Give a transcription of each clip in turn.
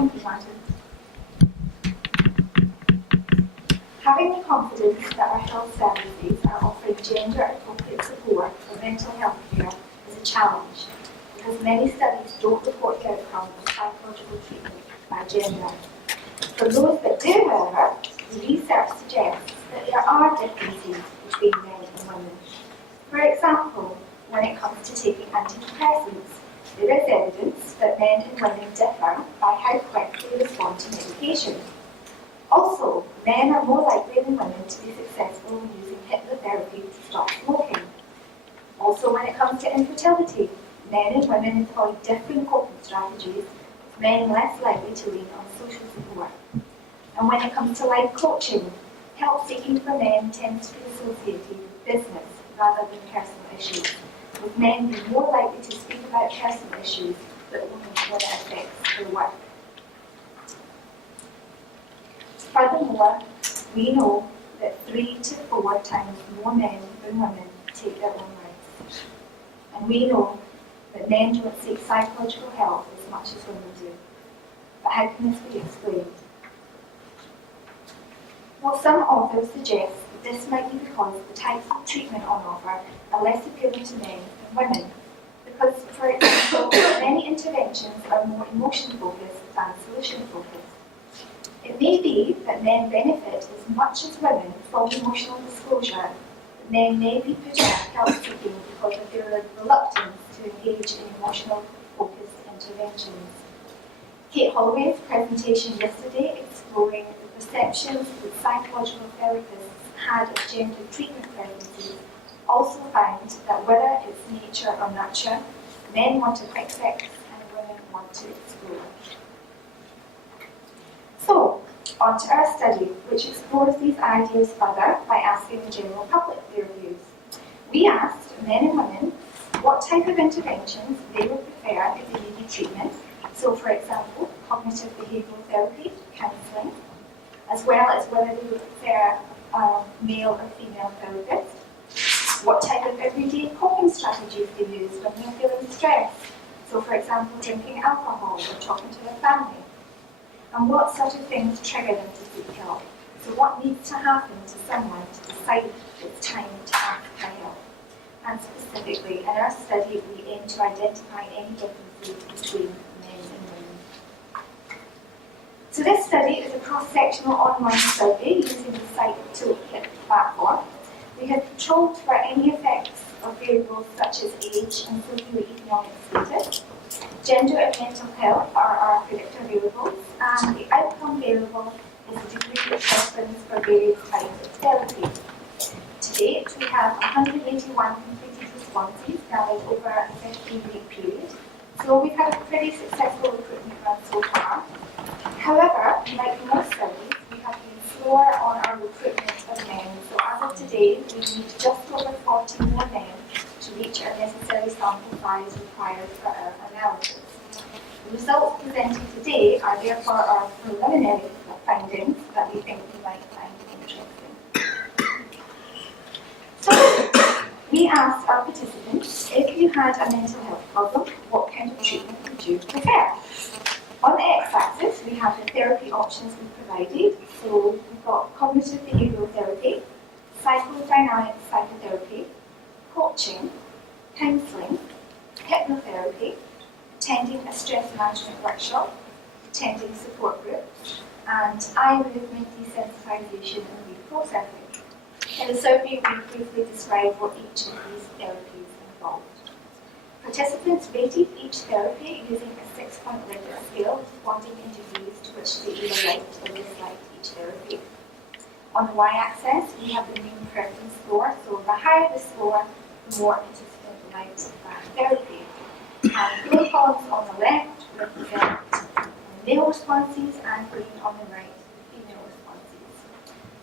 Thank you, Martin. Having the confidence that our health services are offering gender-appropriate support for mental health care is a challenge, because many studies don't report the outcome of psychological treatment by gender. For those that do, however, the research suggests that there are differences between men and women. For example, when it comes to taking antidepressants, there is evidence that men and women differ by how quickly they respond to medication. Also, men are more likely than women to be successful in using hypnotherapy to stop smoking. Also, when it comes to infertility, men and women employ different coping strategies, with men less likely to lean on social support. And when it comes to life coaching, help seeking for men tends to be associated with business rather than personal issues, with men being more likely to speak about personal issues but only when it affects their work. Furthermore, we know that 3 to 4 times more men than women take their own lives. And we know that men don't seek psychological help as much as women do. But how can this be explained? Well, some authors suggest that this might be because the types of treatment on offer are less appealing to men than women. Because, for example, many interventions are more emotion-focused than solution-focused. It may be that men benefit as much as women from emotional disclosure, but men may be put off help seeking because of their reluctance to engage in emotional-focused interventions. Kate Holloway's presentation yesterday exploring the perceptions that psychological therapists had of gender treatment preferences also found that whether it's nature or nurture, men want a quick fix and women want to explore. So, on to our study, which explores these ideas further by asking the general public their views. We asked men and women what type of interventions they would prefer if they needed treatment. So, for example, cognitive behavioural therapy, counselling, as well as whether they would prefer a male or female therapist. What type of everyday coping strategies they use when they're feeling stressed. So, for example, drinking alcohol or talking to their family. And what sort of things trigger them to seek help. So what needs to happen to someone to decide it's time to ask for help. And specifically, in our study, we aim to identify any differences between men and women. So this study is a cross-sectional online survey using the psycholigcal platform. We have controlled for any effects of variables such as age and socioeconomic status. Gender and mental health are our predictor variables, and the outcome variable is the degree of preference for various types of therapy. To date, we have 181 completed responses gathered over a 15-week period, so we've had a pretty successful recruitment run so far. However, like most studies, we have been slower on our recruitment of men, so as of today, we need just over 40 more men to reach our necessary sample size required for our analysis. The results presented today are therefore our preliminary findings that we think you might find interesting. So, we asked our participants, if you had a mental health problem, what kind of treatment would you prefer? On the x-axis, we have the therapy options we provided. So we've got cognitive behavioural therapy, psychodynamic psychotherapy, coaching, counselling, hypnotherapy, attending a stress management workshop, attending support groups, and eye movement desensitization and reprocessing. In the survey, we briefly describe what each of these therapies involved. Participants rated each therapy using a 6-point Likert scale, responding in degrees to which they either liked or disliked each therapy. On the y-axis, we have the mean preference score, so the higher the score, the more participants liked that therapy. And blue columns on the left represent male responses, and green on the right, female responses.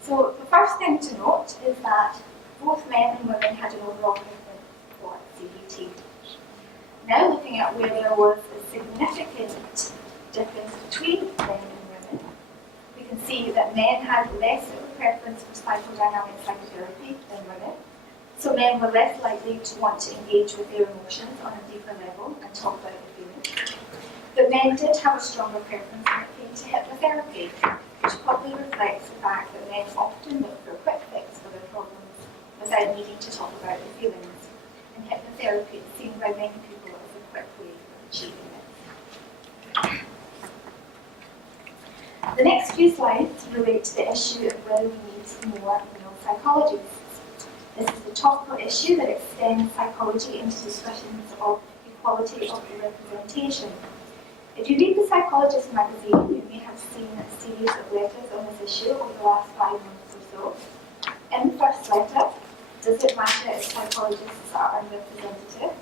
So the first thing to note is that both men and women had an overall preference for CBT. Now looking at where there was a significant difference between men and women, we can see that men had less of a preference for psychodynamic psychotherapy than women. So men were less likely to want to engage with their emotions on a deeper level and talk about their feelings. But men did have a stronger preference when it came to hypnotherapy, which probably reflects the fact that men often look for a quick fix for their problems without needing to talk about their feelings. And hypnotherapy is seen by many people as a quick way of achieving it. The next few slides relate to the issue of whether we need more male psychologists. This is a topical issue that extends psychology into discussions of equality of representation. If you read the Psychologist magazine, you may have seen a series of letters on this issue over the last 5 months or so. In the first letter, does it matter if psychologists are unrepresentative?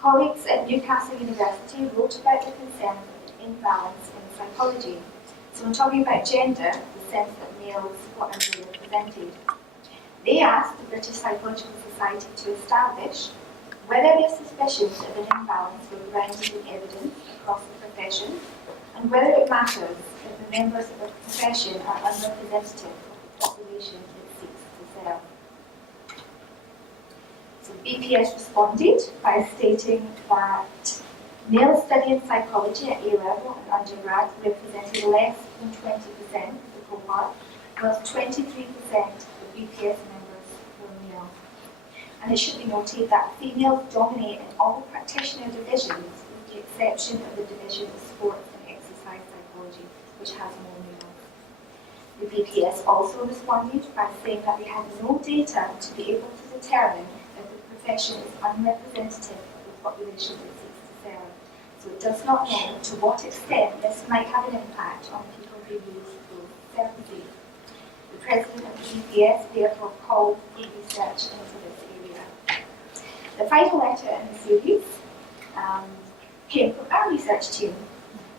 Colleagues at Newcastle University wrote about the concerns of an imbalance in psychology. So when talking about gender, the sense that males were underrepresented. They asked the British Psychological Society to establish whether their suspicions of an imbalance were grounded in evidence across the profession, and whether it matters if the members of the profession are unrepresentative of the population it seeks to serve. So BPS responded by stating that males studying psychology at A-level and undergrad represented less than 20% of the cohort, whilst 23% of BPS members were male. And it should be noted that females dominate in all practitioner divisions, with the exception of the division of sports and exercise psychology, which has more males. The BPS also responded by saying that they had no data to be able to determine if the profession is unrepresentative of the population it seeks to serve. So it does not know to what extent this might have an impact on people who use those services. The president of the BPS therefore called for research into this area. The final letter in the series came from our research team,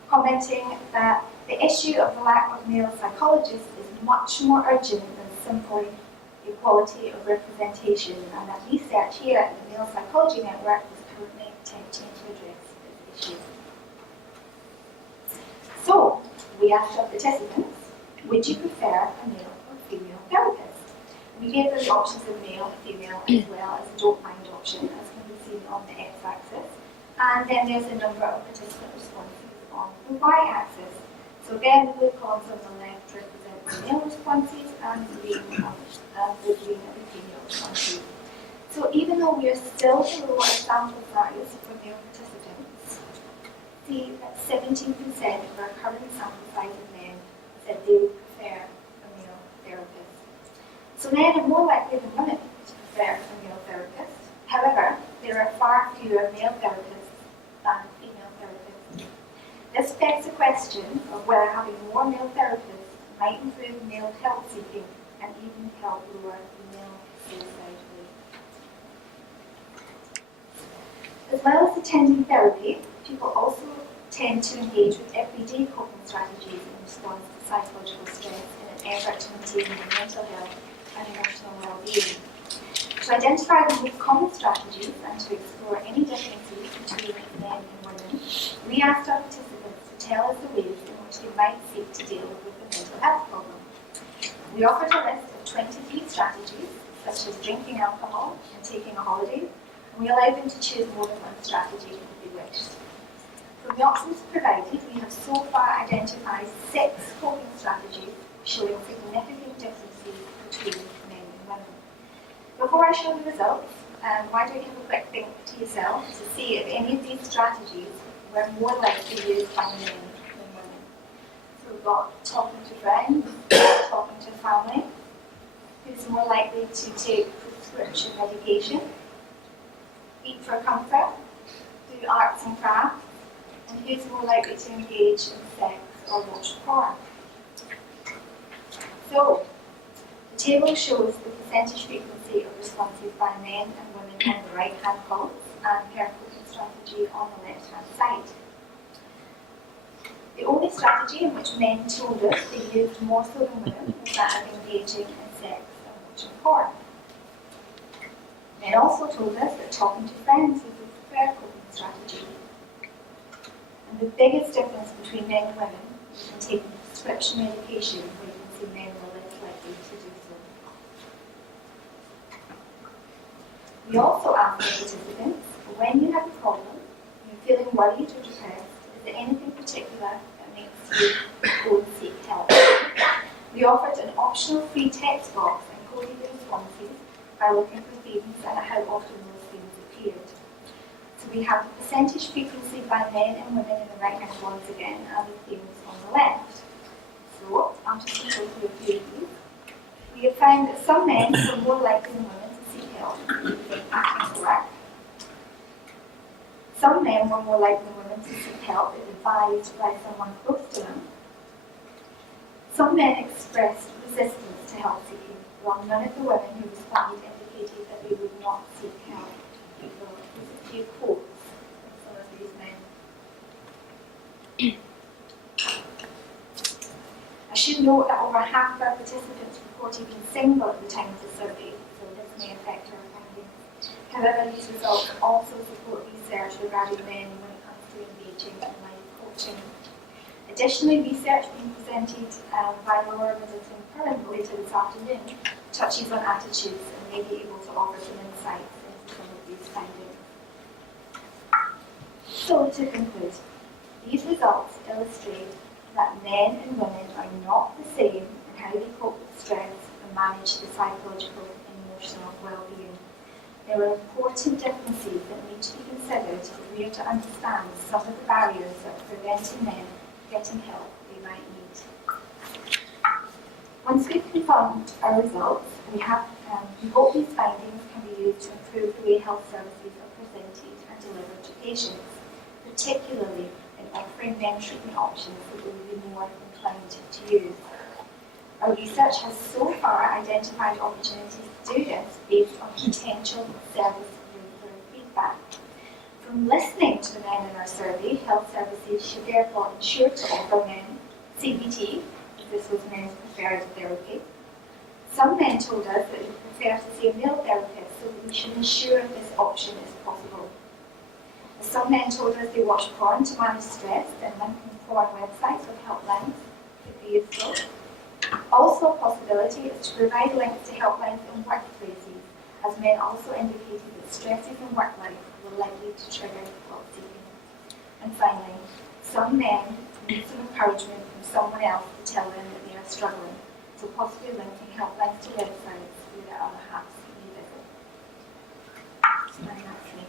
commenting that the issue of the lack of male psychologists is much more urgent than simply equality of representation, and that research here at the Male Psychology Network is currently attempting to address this issue. So, we asked our participants, would you prefer a male or female therapist? We gave them the options of male, female, as well as a don't mind option, as can be seen on the x-axis. And then there's a number of participant responses on the y-axis. So again, the blue columns on the left represent the male responses, and the green are the female responses. So even though we are still below our sample size for male participants, see that 17% of our current sample size of men said they would prefer a male therapist. So men are more likely than women to prefer a male therapist. However, there are far fewer male therapists than female therapists. This begs the question of whether having more male therapists might improve male help seeking and even help lower the male suicide rate. As well as attending therapy, people also tend to engage with everyday coping strategies in response to psychological stress in an effort to maintain their mental health and emotional well-being. To identify the most common strategies and to explore any differences between men and women, we asked our participants to tell us the ways in which they might seek to deal with the mental health problem. We offered a list of 23 strategies, such as drinking alcohol and taking a holiday, and we allowed them to choose more than one strategy if they wished. From the options provided, we have so far identified 6 coping strategies showing significant differences between men and women. Before I show the results, why don't you have a quick think to yourself to see if any of these strategies were more likely used by men than women. So we've got talking to friends, talking to family. Who's more likely to take prescription medication? Eat for comfort? Do arts and crafts? And who's more likely to engage in sex or watch porn? So, the table shows the percentage frequency of responses by men and women on the right-hand column and per coping strategy on the left-hand side. The only strategy in which men told us they used more so than women was that of engaging in sex and watching porn. Men also told us that talking to friends was the preferred coping strategy. And the biggest difference between men and women is in taking prescription medication, where you can see men were less likely to do so. We also asked the participants, when you have a problem, you're feeling worried or depressed, Is there anything particular that makes you go and seek help? We offered an optional free text box and coded the responses by looking for themes and how often those themes appeared. So we have the percentage frequency by men and women in the right hand once again, and the themes on the left. So I'll just go through a few of these. We have found that some men were more likely than women to seek help if correct. Some men were more likely than women to seek help if advised by someone close to them. Some men expressed resistance to help seeking, while none of the women who responded indicated that they would not seek help. So there's a few quotes from some of these men. I should note that over half of our participants reported being single at the time of the survey, so this may affect our findings. However, these results also support research regarding men when it comes to engaging in life coaching. Additionally, research being presented by Laura Middleton Curran later this afternoon touches on attitudes and may be able to offer some insights into some of these findings. So, to conclude, these results illustrate that men and women are not the same in how they cope with stress and manage the psychological and emotional well-being. There are important differences that need to be considered if we are to understand some of the barriers that are preventing men getting help they might need. Once we've confirmed our results, we hope these findings can be used to improve the way health services are presented and delivered to patients, particularly in offering men treatment options that they will be more inclined to use. Our research has so far identified opportunities to do this based on potential service user feedback. From listening to the men in our survey, health services should therefore ensure to offer men CBT, if this was men's preferred therapy. Some men told us that they prefer to see a male therapist, so we should ensure this option is possible. Some men told us they watch porn to manage stress, and linking porn websites with helplines could be useful. Also a possibility is to provide links to helplines in workplaces, as men also indicated that stresses in work life were likely to trigger help seeking. And finally, some men need some encouragement from someone else to tell them that they are struggling, so possibly linking helplines to websites where there are other halves you visit. So that's me.